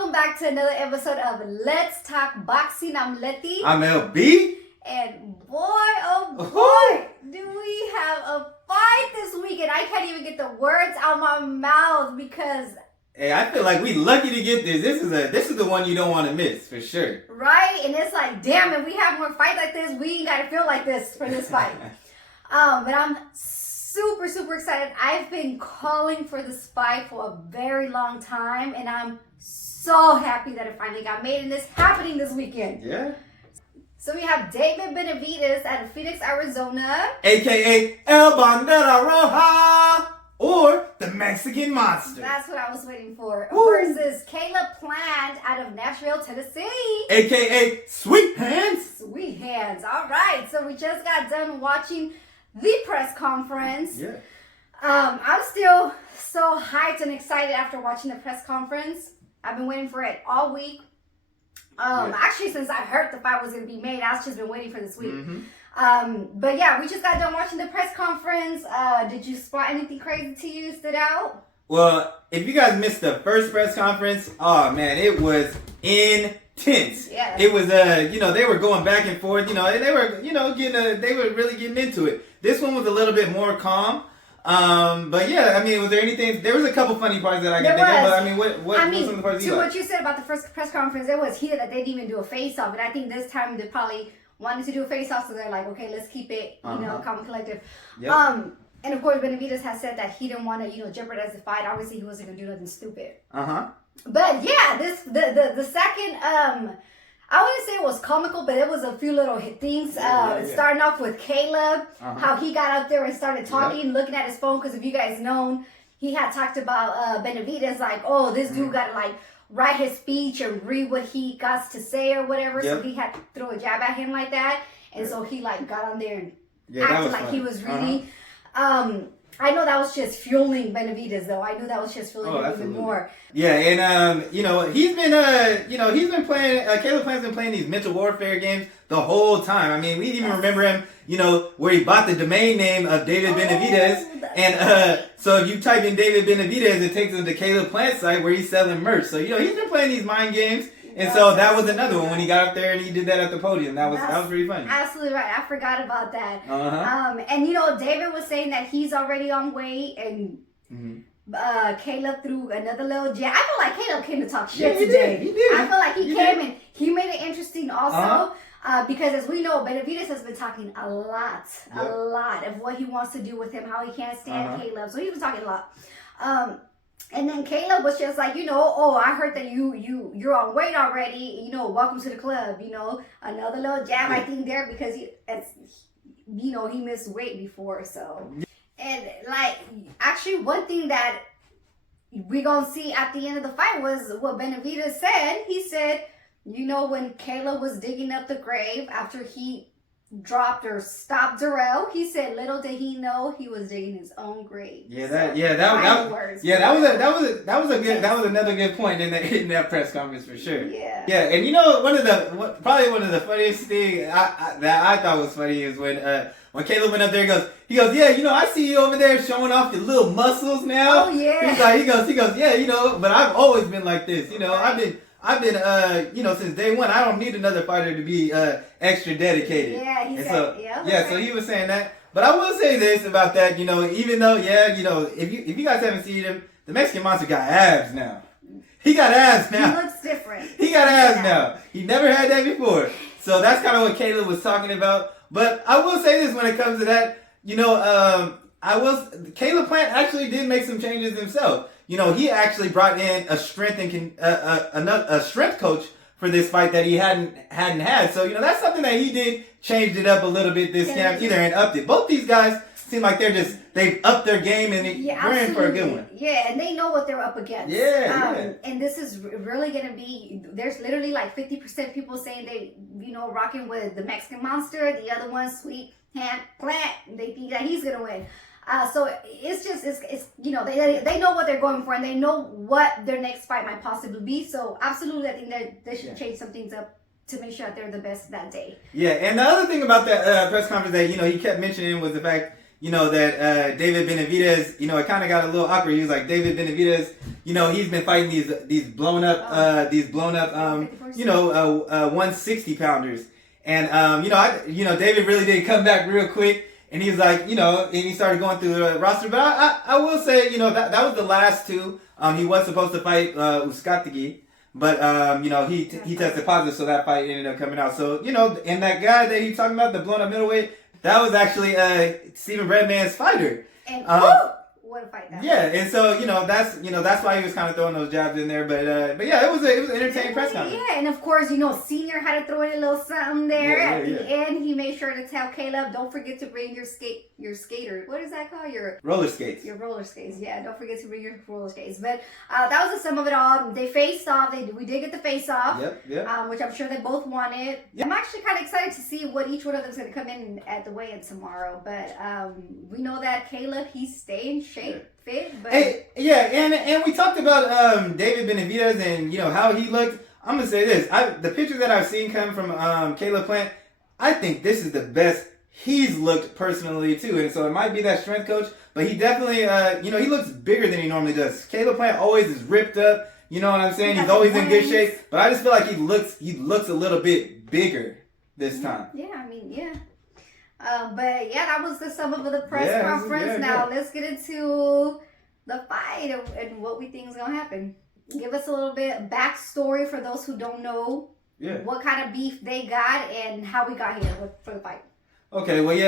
welcome back to another episode of Let's Talk Boxing. I'm Leti. I'm LB. And boy, oh boy, do we have a fight this weekend. I can't even get the words out my mouth because... Hey, I feel like we lucky to get this. This is the one you don't want to miss, for sure. Right? And it's like, damn, if we have more fights like this, we ain't got to feel like this for this fight. But I'm super excited. I've been calling for this fight for a very long time, and I'm so happy that it finally got made and it's happening this weekend. Yeah. So we have David Benavidez out of Phoenix, Arizona. AKA El Bandera Roja, or the Mexican Monster. That's what I was waiting for. Woo. Versus Caleb Plant out of Nashville, Tennessee. AKA Sweethands. Sweethands. All right. So we just got done watching the press conference. Yeah. I'm still so hyped and excited after watching the press conference. I've been waiting for it all week. Actually, since I heard the fight was going to be made, I've just been waiting for this week. Mm-hmm. But yeah, we just got done watching the press conference. Did you spot anything crazy to you stood out? Well, if you guys missed the first press conference, oh man, it was intense. Yeah. It was they were going back and forth, and they were, they were really getting into it. This one was a little bit more calm. But yeah, I mean, was there anything? There was a couple funny parts that I can think of. But I mean, what some of the parts you like? What you said about the first press conference, it was here that they didn't even do a face-off, and I think this time they probably wanted to do a face-off, so they're like, okay, let's keep it, calm and collective. Yep. And of course, Benavidez has said that he didn't want to, jeopardize the fight. Obviously, he wasn't gonna do nothing stupid. But yeah, the second I wouldn't say it was comical, but it was a few little things. Starting off with Caleb, how he got up there and started talking, looking at his phone. Because if you guys known, he had talked about Benavidez, like, oh, this dude got to like write his speech and read what he got to say or whatever. So he had to throw a jab at him like that. And so he like got on there and acted like he was reading. I know that was just fueling Benavidez, though. I knew that was just fueling him even more. Yeah, and he's been playing. Caleb Plant's been playing these mental warfare games the whole time. I mean, we even remember him, where he bought the domain name of David Benavidez, and so if you type in David Benavidez, it takes him to Caleb Plant's site where he's selling merch. So he's been playing these mind games. And so that was another one when he got up there and he did that at the podium. That was pretty funny. Absolutely right. I forgot about that. And David was saying that he's already on weight, and Caleb threw another little jab. I feel like Caleb came to talk shit today. He did. I feel like he came and he made it interesting also. Because as we know, Benavidez has been talking a lot of what he wants to do with him, how he can't stand Caleb. So he was talking a lot. And then Caleb was just like, I heard that you're on weight already. Welcome to the club. Another little jab I think there because he missed weight before. So, and like actually one thing that we gonna see at the end of the fight was what Benavidez said. He said, when Caleb was digging up the grave after he dropped or stopped Darrell, he said, little did he know he was digging his own grave. That was another good point in that press conference for sure. Yeah, and probably one of the funniest things that I thought was funny is when Caleb went up there, he goes, yeah, I see you over there showing off your little muscles now. Oh yeah. He goes, yeah, but I've always been like this. I've been, since day one. I don't need another fighter to be extra dedicated. Yeah, he said, so he was saying that. But I will say this about that, even though, if you guys haven't seen him, the Mexican Monster got abs now. He got abs now. He looks different. He got abs now. He never had that before. So that's kind of what Caleb was talking about. But I will say this when it comes to that, Caleb Plant actually did make some changes himself. He actually brought in a strength a strength coach for this fight that he hadn't had. So that's something that he did, changed it up a little bit this camp either and upped it. Both these guys seem like they've upped their game and we're in for a good one. Yeah, and they know what they're up against. Yeah. And this is really gonna be. There's literally like 50% people saying they rocking with the Mexican Monster. The other one, Sweethands Plant. They think that he's gonna win. So it's they know what they're going for and they know what their next fight might possibly be. So absolutely, I think that they should change some things up to make sure that they're the best that day. Yeah, and the other thing about that press conference that he kept mentioning was the fact that David Benavidez, it kind of got a little awkward. He was like, David Benavidez, he's been fighting these blown up 160 pounders. And David really did come back real quick. And he's like, and he started going through the roster. But I will say, that was the last two. He was supposed to fight Uskatigi, but he tested positive, so that fight ended up coming out. So and that guy that he's talking about, the blown up middleweight, that was actually Stephen Redman's fighter. And what a fight that! Yeah, and so that's why he was kind of throwing those jabs in there. But yeah, it was an entertaining press conference. Yeah, and of course Senior had to throw in a little something there at the end. He made sure to tell Caleb, don't forget to bring your skater. What is that called? Your roller skates. Your roller skates. Yeah, don't forget to bring your roller skates. But that was the sum of it all. They faced off. We did get the face off. Yep. Which I'm sure they both wanted. Yep. I'm actually kind of excited to see what each one of them is going to come in at the weigh-in tomorrow. But we know that Caleb, he's staying shape. Fit, but and we talked about David Benavidez and how he looked. I'm gonna say this: the pictures that I've seen come from Caleb Plant, I think this is the best he's looked personally too. And so it might be that strength coach, but he definitely he looks bigger than he normally does. Caleb Plant always is ripped up. You know what I'm saying? He's always in good shape, but I just feel like he looks a little bit bigger this time. Yeah, I mean, yeah. But yeah, that was the sum of the press conference. Now let's get into the fight and what we think is gonna happen. Give us a little bit backstory for those who don't know what kind of beef they got and how we got here for the fight. Okay, well,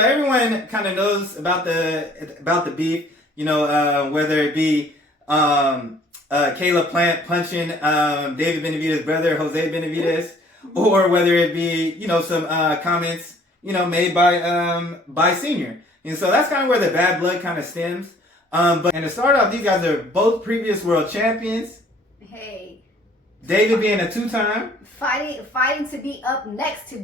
everyone kind of knows about the beef. Whether it be Caleb Plant punching David Benavidez's brother Jose Benavidez, or whether it be some comments made by Senior. And so that's kind of where the bad blood kind of stems. But to start off, these guys are both previous world champions. Hey. David being a two-time. Fighting to be up next to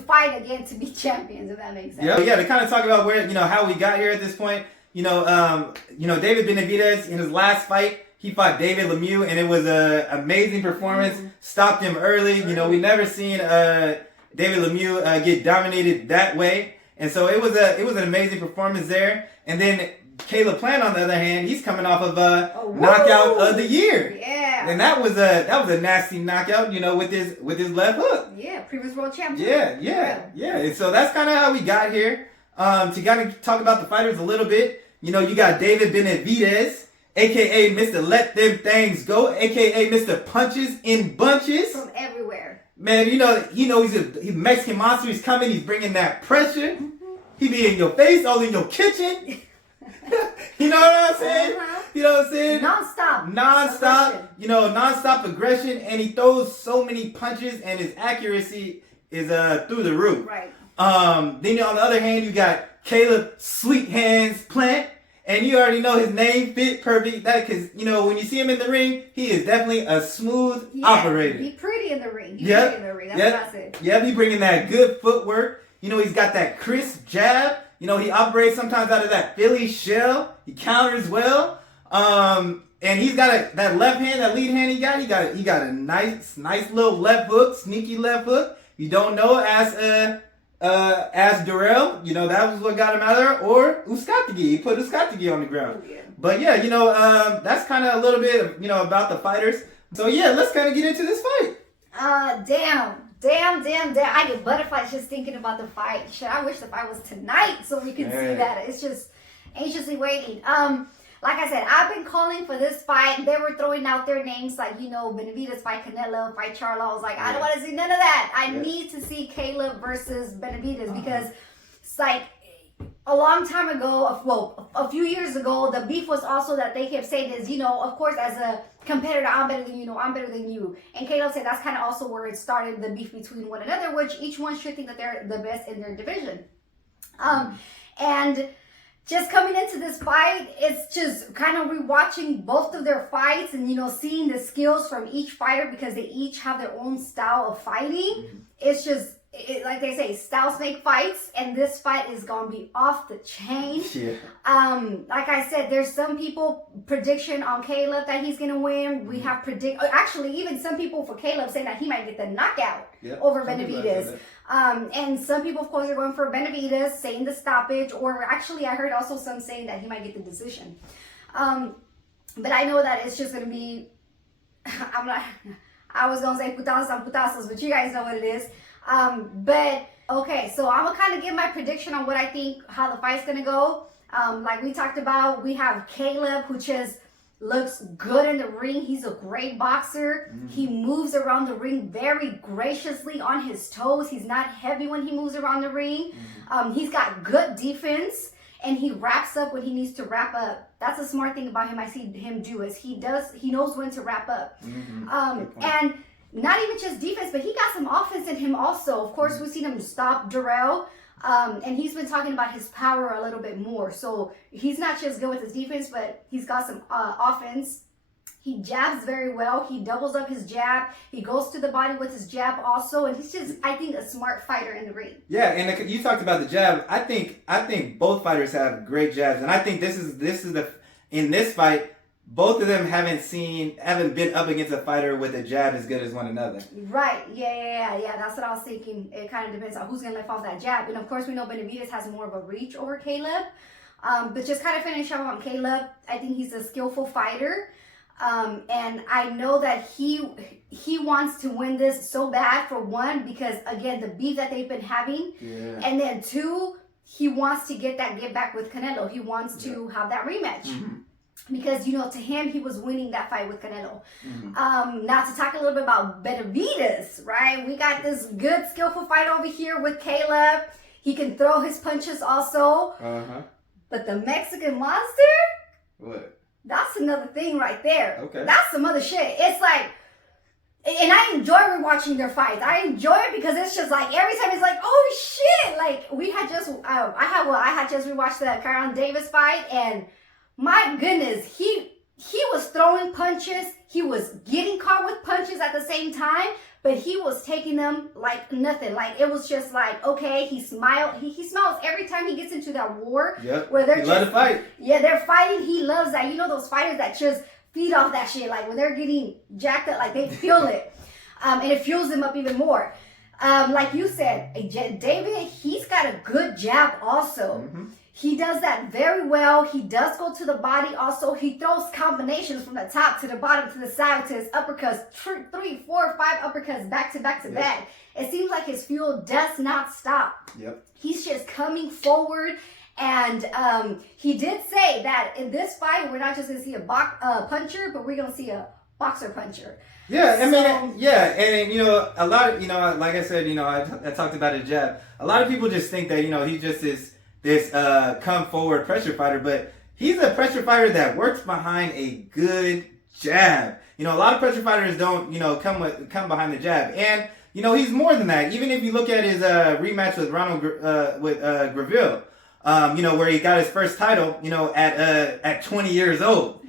fight again to be champions, if that makes sense. Yeah, to kind of talk about where, how we got here at this point. David Benavidez, in his last fight, he fought David Lemieux, and it was an amazing performance. Mm-hmm. Stopped him early. We never seen David Lemieux get dominated that way, and so it was an amazing performance there. And then Caleb Plant, on the other hand, he's coming off of a knockout of the year. Yeah, and that was a nasty knockout, with his left hook. Yeah, previous world champion. Yeah. And so that's kind of how we got here. To kind of talk about the fighters a little bit. You know, you got David Benavidez, a.k.a. Mr. Let Them Things Go, a.k.a. Mr. Punches in Bunches. From everywhere. Man, he's a Mexican monster. He's coming. He's bringing that pressure. Mm-hmm. He be in your face, all in your kitchen. You know what I'm saying? Uh-huh. You know what I'm saying? Non-stop. Aggression. Non-stop aggression. And he throws so many punches, and his accuracy is through the roof. Right. Then on the other hand, you got Caleb Sweethands Plant. And you already know his name fit perfect. That because when you see him in the ring, he is definitely a smooth operator. He's pretty in the ring. That's what I said. Yep, he's bringing that good footwork. He's got that crisp jab. He operates sometimes out of that Philly shell. He counters well. And he's got that left hand, that lead hand he got a nice little left hook, sneaky left hook. You don't know, as Durrell, that was what got him out of there, or Uskatigi. He put Uskatigi on the ground. Oh, yeah. But yeah, that's kind of a little bit, about the fighters. So yeah, let's kind of get into this fight. Damn. I get butterflies just thinking about the fight. Shit, I wish the fight was tonight so we can see that. It's just anxiously waiting. Like I said, I've been calling for this fight. They were throwing out their names like, Benavidez fight Canelo, fight Charlo. I was like, I don't want to see none of that. I need to see Caleb versus Benavidez because it's like a long time ago, a few years ago, the beef was also that they kept saying is, of course, as a competitor, I'm better than you, I'm better than you. And Caleb said that's kind of also where it started, the beef between one another, which each one should think that they're the best in their division. And just coming into this fight, it's just kind of rewatching both of their fights and, seeing the skills from each fighter because they each have their own style of fighting. Mm-hmm. It's just, like they say, styles make fights, and this fight is going to be off the chain. Yeah. Like I said, there's some people prediction on Caleb that he's going to win. We have actually, even some people for Caleb saying that he might get the knockout over Benavidez. And some people, of course, are going for Benavidez, saying the stoppage, or actually I heard also some saying that he might get the decision. But I know that it's just going to be, I was going to say putazos on putazos, but you guys know what it is. But, okay, so I'm going to kind of give my prediction on what I think, how the fight's going to go. Like we talked about, we have Caleb, who just looks good in the ring. He's a great boxer. Mm-hmm. He moves around the ring very graciously on his toes. He's not heavy when he moves around the ring. Mm-hmm. He's got good defense, and he wraps up when he needs to wrap up. That's a smart thing about him. I see him do is he knows when to wrap up. Mm-hmm. And not even just defense, but he got some offense in him also. Of course, we've seen him stop Darrell. And he's been talking about his power a little bit more. So he's not just good with his defense, but he's got some offense. He jabs very well. He doubles up his jab. He goes to the body with his jab also. And he's just, I think, a smart fighter in the ring. Yeah, and you talked about the jab. I think both fighters have great jabs. And I think this is in this fight, both of them haven't been up against a fighter with a jab as good as one another. Right. Yeah. That's what I was thinking. It kind of depends on who's going to lift off that jab. And of course, we know Benavidez has more of a reach over Caleb. But just kind of finish up on Caleb. I think he's a skillful fighter. And I know that he wants to win this so bad, for one, because again, the beef that they've been having. Yeah. And then two, he wants to get back with Canelo. He wants to have that rematch. Mm-hmm. Because, to him, he was winning that fight with Canelo. Mm-hmm. Now, to talk a little bit about Benavidez, right? We got this good, skillful fight over here with Caleb. He can throw his punches also. Uh-huh. But the Mexican monster? What? That's another thing right there. Okay. That's some other shit. It's like, and I enjoy rewatching their fights. I enjoy it because it's just like, every time it's like, oh, shit. Like, we had just, I had just rewatched the Kyron Davis fight, and my goodness, he was throwing punches. He was getting caught with punches at the same time, but he was taking them like nothing. Like, it was just like, okay, he smiled. He smiles every time he gets into that war. Yep. Where they're just, to fight. Yeah, they're fighting. He loves that. Those fighters that just feed off that shit. Like, when they're getting jacked up, like, they feel it. And it fuels them up even more. Like you said, David, he's got a good jab also. Mm-hmm. He does that very well. He does go to the body also. He throws combinations from the top to the bottom to the side to his uppercuts. 3, 4, 5 uppercuts back to back to back. It seems like his fuel does not stop. Yep. He's just coming forward. And he did say that in this fight, we're not just going to see a puncher, but we're going to see a boxer puncher. Yeah, I mean, yeah, and a lot of, like I said, I talked about his jab. A lot of people just think that, he just is this come forward pressure fighter, but he's a pressure fighter that works behind a good jab. A lot of pressure fighters don't, come behind the jab, and he's more than that. Even if you look at his rematch with Graville, where he got his first title, at 20 years old,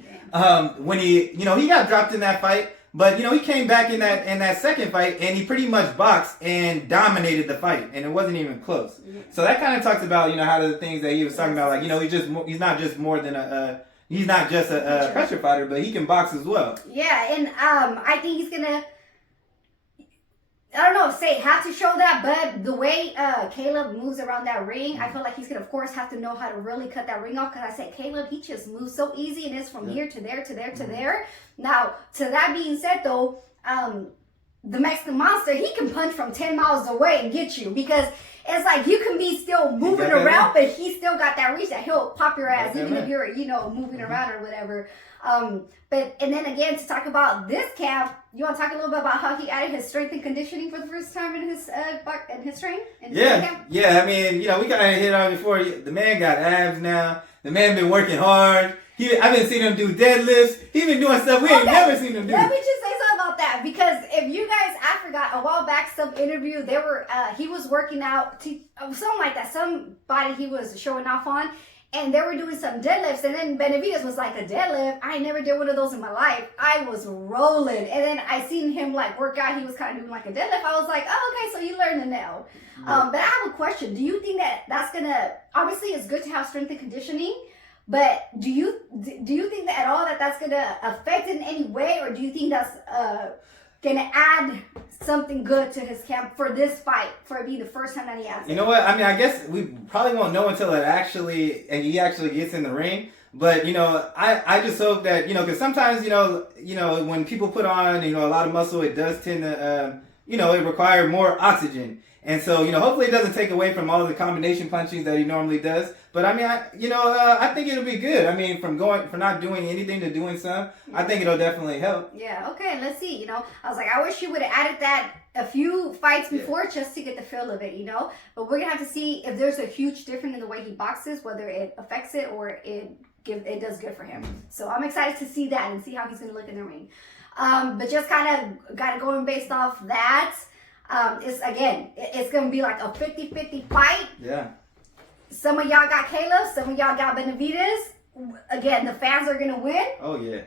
when he got dropped in that fight. But, he came back in that second fight, and he pretty much boxed and dominated the fight, and it wasn't even close. Yeah. So that kind of talks about, how the things that he was talking about, like, he's not just more than he's not just a pressure fighter, but he can box as well. Yeah, and I think he's going to, I don't know, have to show that, but the way Caleb moves around that ring, I feel like he's going to, of course, have to know how to really cut that ring off, because I said Caleb, he just moves so easy, and it's from here to there to there to there. Now, to that being said, though, the Mexican monster, he can punch from 10 miles away and get you, because it's like you can be still moving around, but he still got that reach that he'll pop your ass, even if you're, moving around or whatever. And then again, to talk about this camp, you want to talk a little bit about how he added his strength and conditioning for the first time in his training? Yeah. I mean, we got to hit on it before. The man got abs now. The man been working hard. I've been seeing him do deadlifts. He been doing stuff we ain't never seen him do. Let me just say something about that, because if you guys, I forgot, a while back, some interview, he was working out, something like that, somebody he was showing off on, and they were doing some deadlifts, and then Benavidez was like, a deadlift? I never did one of those in my life. I was rolling, and then I seen him work out. He was kind of doing like a deadlift. I was like, oh, okay, so you learned it now. But I have a question. Do you think that's gonna, obviously it's good to have strength and conditioning, but do you think that at all that's gonna affect it in any way, or do you think that's gonna add something good to his camp for this fight, for it being the first time that he has it. You know what? I mean, I guess we probably won't know until he actually gets in the ring. But I just hope that because sometimes when people put on a lot of muscle, it does tend to it requires more oxygen. And so, hopefully it doesn't take away from all the combination punching that he normally does. But I mean, I think it'll be good. I mean, from not doing anything to doing some, I think it'll definitely help. Yeah, okay, let's see. I was like, I wish you would have added that a few fights before just to get the feel of it, But we're going to have to see if there's a huge difference in the way he boxes, whether it affects it or it does good for him. So I'm excited to see that and see how he's going to look in the ring. But just kind of got going based off that. It's going to be like a 50-50 fight. Yeah. Some of y'all got Caleb. Some of y'all got Benavidez. Again, the fans are going to win. Oh, yeah.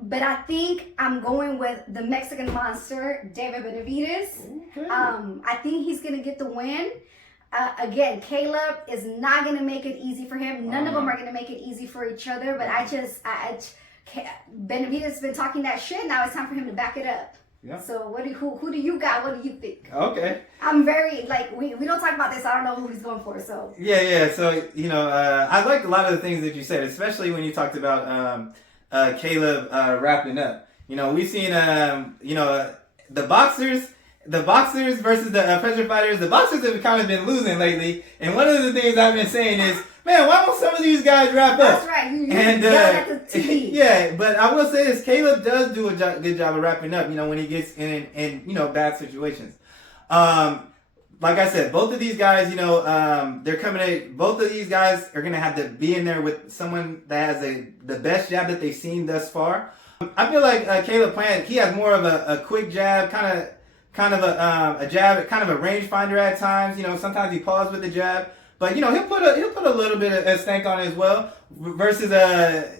But I think I'm going with the Mexican monster, David Benavidez. Okay. I think he's going to get the win. Again, Caleb is not going to make it easy for him. None of them are going to make it easy for each other. But Benavidez has been talking that shit. Now it's time for him to back it up. Yeah. So who do you got? What do you think? Okay. I'm very we don't talk about this. I don't know who he's going for. So yeah. So I liked a lot of the things that you said, especially when you talked about Caleb wrapping up. We've seen the boxers versus the pressure fighters. The boxers have kind of been losing lately, and one of the things I've been saying is, man, why don't some of these guys wrap up? That's right. You at the TV. Yeah, but I will say this: Caleb does do a good job of wrapping up. When he gets in bad situations. Like I said, both of these guys, they're coming in. Both of these guys are gonna have to be in there with someone that has the best jab that they've seen thus far. I feel like Caleb Plant, he has more of a quick jab, kind of a jab, kind of a rangefinder at times. Sometimes he pauses with the jab. But he'll put a little bit of stank on it as well. Versus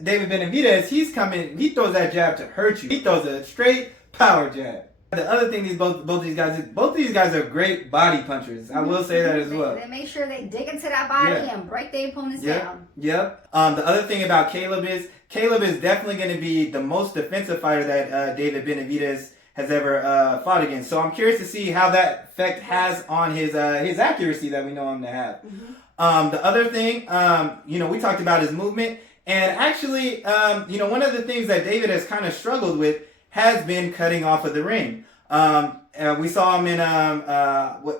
David Benavidez, he throws that jab to hurt you. He throws a straight power jab. The other thing both of these guys are great body punchers. I will say that as well. They make sure they dig into that body and break their opponents down. Yep. The other thing about Caleb is definitely going to be the most defensive fighter that David Benavidez has ever fought against. So I'm curious to see how that effect has on his accuracy that we know him to have. Mm-hmm. The other thing, we talked about his movement, and actually, one of the things that David has kind of struggled with has been cutting off of the ring. We saw him in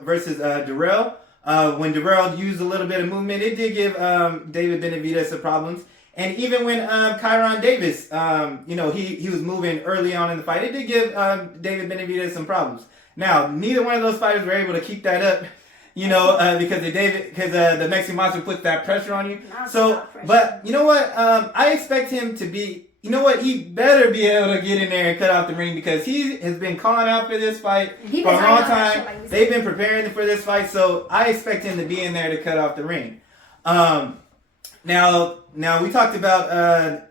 versus Durrell. When Durrell used a little bit of movement, it did give David Benavidez some problems. And even when Kyron Davis, he was moving early on in the fight, it did give David Benavidez some problems. Now, neither one of those fighters were able to keep that up, because the Mexican monster put that pressure on you. But you know what? I expect him to be. You know what? He better be able to get in there and cut off the ring, because he has been calling out for this fight for a long time. They've been preparing for this fight, so I expect him to be in there to cut off the ring. Now we talked about I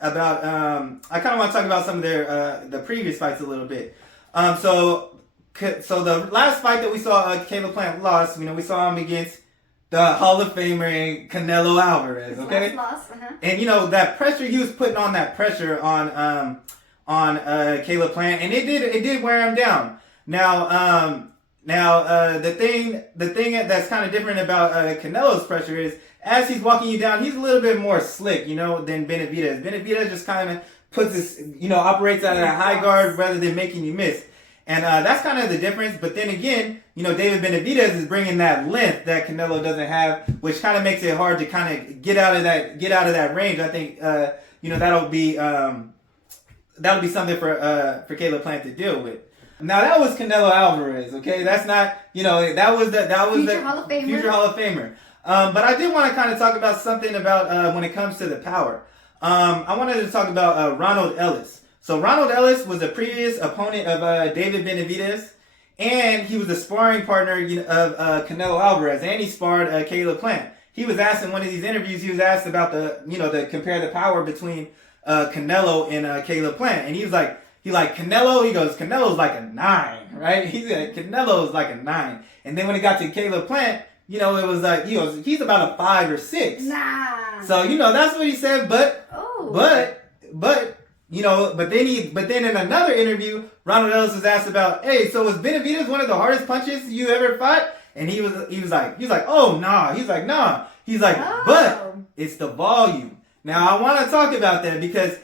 kind of want to talk about some of the previous fights a little bit. So the last fight that we saw Caleb Plant lost, we saw him against the Hall of Famer Canelo Alvarez, okay? And that pressure he was putting on Caleb Plant, and it did wear him down. Now the thing that's kind of different about Canelo's pressure is, as he's walking you down, he's a little bit more slick, than Benavidez. Benavidez just kind of puts his, operates out of that high guard rather than making you miss. And that's kind of the difference. But then again, David Benavidez is bringing that length that Canelo doesn't have, which kind of makes it hard to kind of get out of that range. I think that'll be something for Caleb Plant to deal with. Now that was Canelo Alvarez, okay? That's not, that was the future Hall of Famer. But I did want to kind of talk about something about when it comes to the power. I wanted to talk about Ronald Ellis. So Ronald Ellis was a previous opponent of David Benavidez, and he was a sparring partner of Canelo Alvarez, and he sparred Caleb Plant. He was asked in one of these interviews, he was asked about the compare the power between Canelo and Caleb Plant, and he goes, Canelo's like a 9, right? He said Canelo's like a 9, and then when it got to Caleb Plant, it was like he's about a 5 or 6. Nah. So that's what he said, but but then in another interview, Ronald Ellis was asked about, hey, so was Benavidez one of the hardest punches you ever fought? And he was like, oh nah. He's like, nah. He's like, but it's the volume. Now I want to talk about that because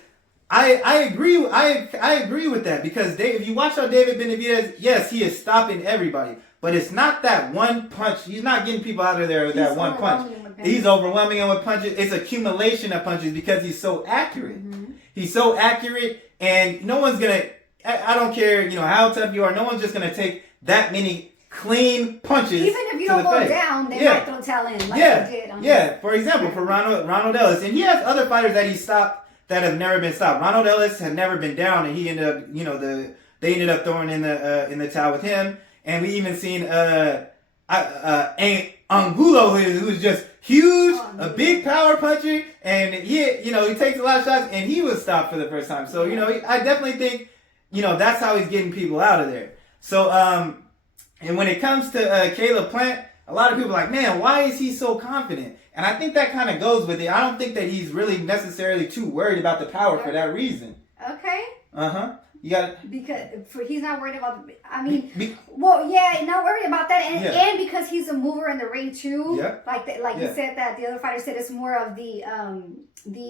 I agree with that because if you watch how David Benavidez, yes, he is stopping everybody, but it's not that one punch. He's not getting people out of there with that one punch. He's overwhelming them with punches. It's accumulation of punches because he's so accurate. Mm-hmm. He's so accurate, and no one's gonna. I don't care, how tough you are. No one's just gonna take that many clean punches. Even if you don't go down, they might throw towel in like they did. For example, for Ronald Ellis, and he has other fighters that he stopped that have never been stopped. Ronald Ellis had never been down, and he ended up, they ended up throwing in the towel with him. And we even seen Angulo, who's just huge, a big power puncher, and he takes a lot of shots, and he was stopped for the first time. So I definitely think that's how he's getting people out of there. So and when it comes to Caleb Plant, a lot of people are like, man, why is he so confident? And I think that kind of goes with it. I don't think that he's really necessarily too worried about the power for that reason. Okay. You got because he's not worried about. Not worried about that, and because he's a mover in the ring too. Yeah. You said that the other fighter said it's more of the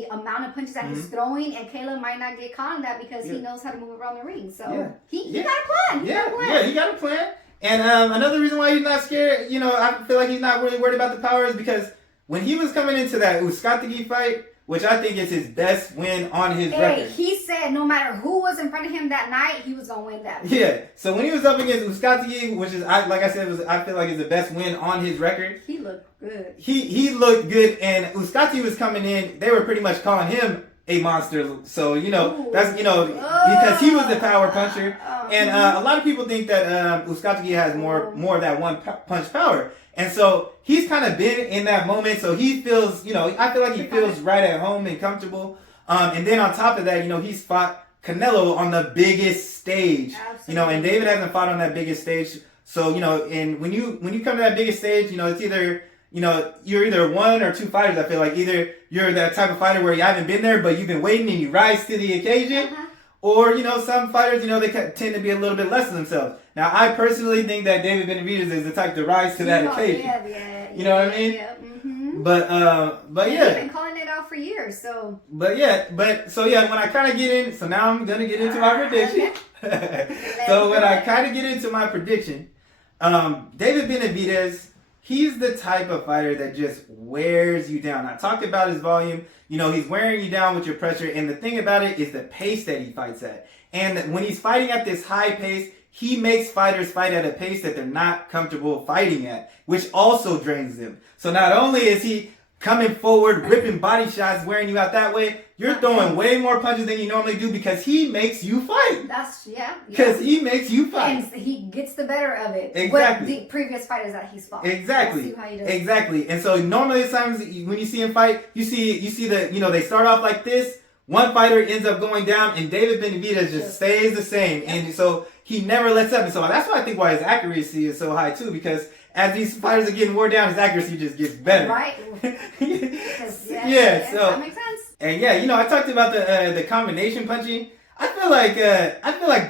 amount of punches that he's throwing, and Caleb might not get caught in that because he knows how to move around the ring. So he got a plan. He got a plan. And another reason why he's not scared, I feel like he's not really worried about the power is because when he was coming into that Uskategi fight, which I think is his best win on his record. He said no matter who was in front of him that night, he was going to win that. Yeah. So when he was up against Uskategi, which is, I feel like is the best win on his record. He looked good. He looked good, and Uskategi was coming in. They were pretty much calling him a monster. So, that's, because he was the power puncher. And a lot of people think that Uskategi has more of that one punch power. And so he's kind of been in that moment. So he feels, I feel like he feels right at home and comfortable. And then on top of that, he's fought Canelo on the biggest stage. Absolutely. And David hasn't fought on that biggest stage. So, and when you come to that biggest stage, it's either, you're either one or two fighters. I feel like either you're that type of fighter where you haven't been there, but you've been waiting and you rise to the occasion. Or, some fighters, they tend to be a little bit less of themselves. Now, I personally think that David Benavidez is the type to rise to that occasion. You know what I mean? Yeah. Mm-hmm. But yeah. He's been calling it out for years, so. When I kind of get in, so now I'm going to get into my prediction. So when I kind of get into my prediction, David Benavidez, he's the type of fighter that just wears you down. I talked about his volume. He's wearing you down with your pressure. And the thing about it is the pace that he fights at. And when he's fighting at this high pace, he makes fighters fight at a pace that they're not comfortable fighting at, which also drains them. So not only is he coming forward, ripping body shots, wearing you out that way, you're throwing way more punches than you normally do because he makes you fight. Because he makes you fight. And he gets the better of it. Exactly. With the previous fighters that he's fought. Exactly. Exactly. And so normally sometimes when you see him fight, you see that, they start off like this. One fighter ends up going down, and David Benavidez just stays the same. Yep. And so he never lets up. And so that's why I think why his accuracy is so high, too, because as these fighters are getting wore down, his accuracy just gets better. Right. So that makes sense. And I talked about the combination punching. I feel like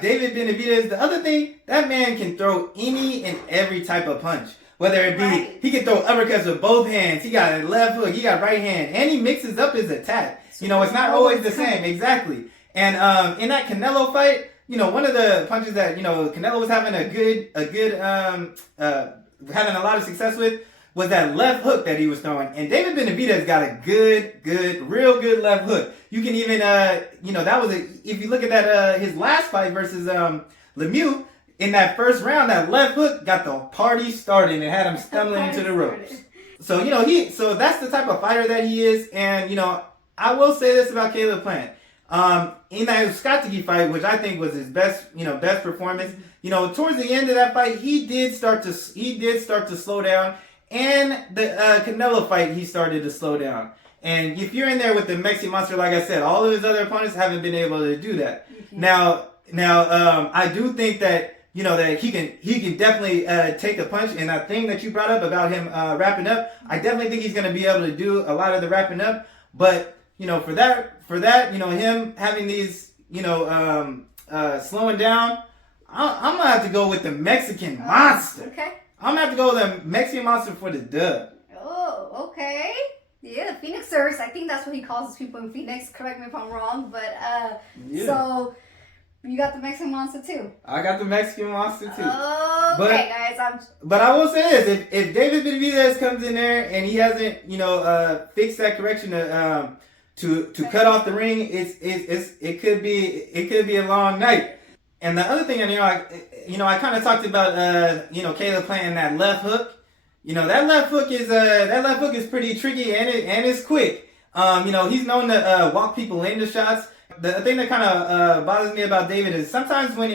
David Benavidez, the other thing, that man can throw any and every type of punch. Whether it be, he can throw uppercuts with both hands, he got a left hook, he got right hand, and he mixes up his attack. It's not always the same. Exactly. And in that Canelo fight, one of the punches that, Canelo was having having a lot of success with was that left hook that he was throwing. And David Benavidez got a real good left hook. You can even, that was if you look at that, his last fight versus Lemieux, in that first round, that left hook got the party started and had him stumbling into the ropes. So, so that's the type of fighter that he is. And, I will say this about Caleb Plant. In that Uskategi fight, which I think was his best performance, towards the end of that fight, he did start to slow down. And the Canelo fight, he started to slow down. And if you're in there with the Mexican Monster, like I said, all of his other opponents haven't been able to do that. Now, I do think that that he can definitely take a punch. And that thing that you brought up about him wrapping up, I definitely think he's going to be able to do a lot of the wrapping up. But for that, him having these, slowing down, I'm gonna have to go with the Mexican Monster. Okay. I'm gonna have to go with the Mexican Monster for the dub. Oh, okay. Yeah, the Phoenixers. I think that's what he calls his people in Phoenix. Correct me if I'm wrong, but so you got the Mexican Monster too. I got the Mexican Monster too. Okay, guys. But I will say this: if David Benavidez comes in there and he hasn't, fixed that correction to cut off the ring, it could be a long night. And the other thing, I kind of talked about, Caleb planting that left hook. That left hook is pretty tricky and it's quick. He's known to walk people into shots. The thing that kind of bothers me about David is sometimes when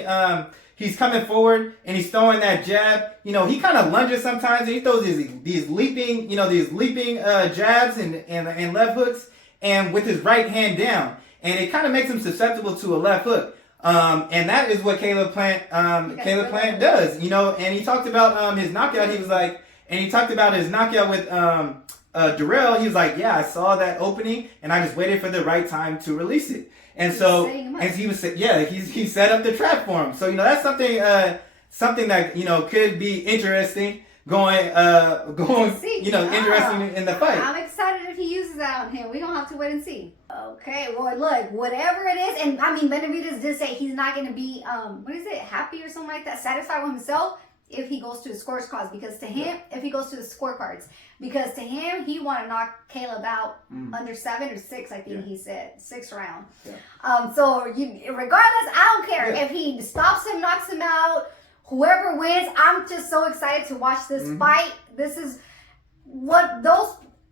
he's coming forward and he's throwing that jab, he kind of lunges sometimes and he throws these leaping jabs and left hooks and with his right hand down, and it kind of makes him susceptible to a left hook. And that is what Caleb Plant does, and he talked about his knockout. He talked about his knockout with Darrell. He was like, yeah, I saw that opening and I just waited for the right time to release it. And so, and he set up the trap for him. So, that's something that, could be interesting interesting in the fight. I'm excited if he uses that on him. We're going to have to wait and see. Okay, well, look, whatever it is, and I mean, Benavidez did say he's not going to be, happy or something like that, satisfied with himself if he goes to the scorecards, because to him, because to him, he want to knock Caleb out under 7 or 6, I think he said, 6th round. Yeah. So regardless, I don't care if he stops him, knocks him out, whoever wins. I'm just so excited to watch this fight. This is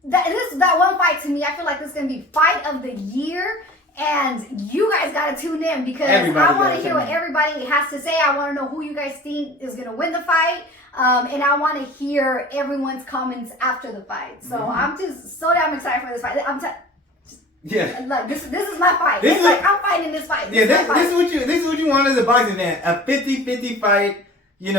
that one fight to me. I feel like this is gonna be fight of the year. And you guys got to tune in because I want to hear what everybody has to say. I want to know who you guys think is going to win the fight. And I want to hear everyone's comments after the fight. So I'm just so damn excited for this fight. Like, this is my fight. I'm fighting this fight. This is what you want as a boxing fan. A 50-50 fight, and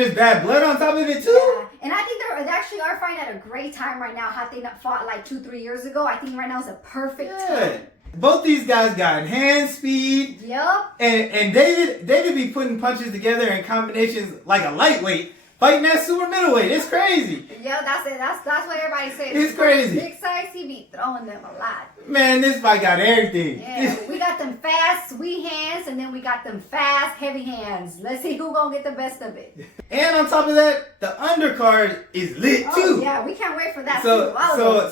there's bad blood on top of it too. Yeah. And I think they actually are fighting at a great time right now. Had they not fought like 2-3 years ago, I think right now is a perfect time. Both these guys got hand speed. Yep. And David be putting punches together in combinations like a lightweight fighting that super middleweight. It's crazy. Yeah, that's it. That's what everybody says. It's crazy. Big size, he be throwing them a lot. Man, this fight got everything. Yeah, we got them fast, sweet hands, and then we got them fast, heavy hands. Let's see who gonna get the best of it. And on top of that, the undercard is lit too. Yeah, we can't wait for that too.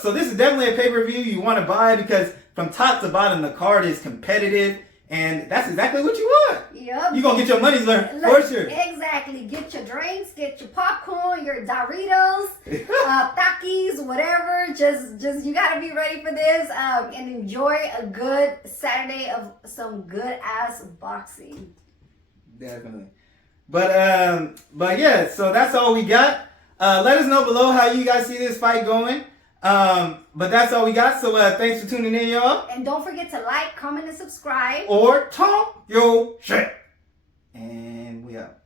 So this is definitely a pay-per-view you want to buy because from top to bottom, the card is competitive, and that's exactly what you want. Yep. You're going to get your money's worth, for sure. Exactly. Get your drinks, get your popcorn, your Doritos, Takis, whatever. Just you got to be ready for this and enjoy a good Saturday of some good-ass boxing. Definitely. But yeah, so that's all we got. Let us know below how you guys see this fight going. But that's all we got. So thanks for tuning in, y'all. And don't forget to like, comment, and subscribe. Or talk your shit. And we out.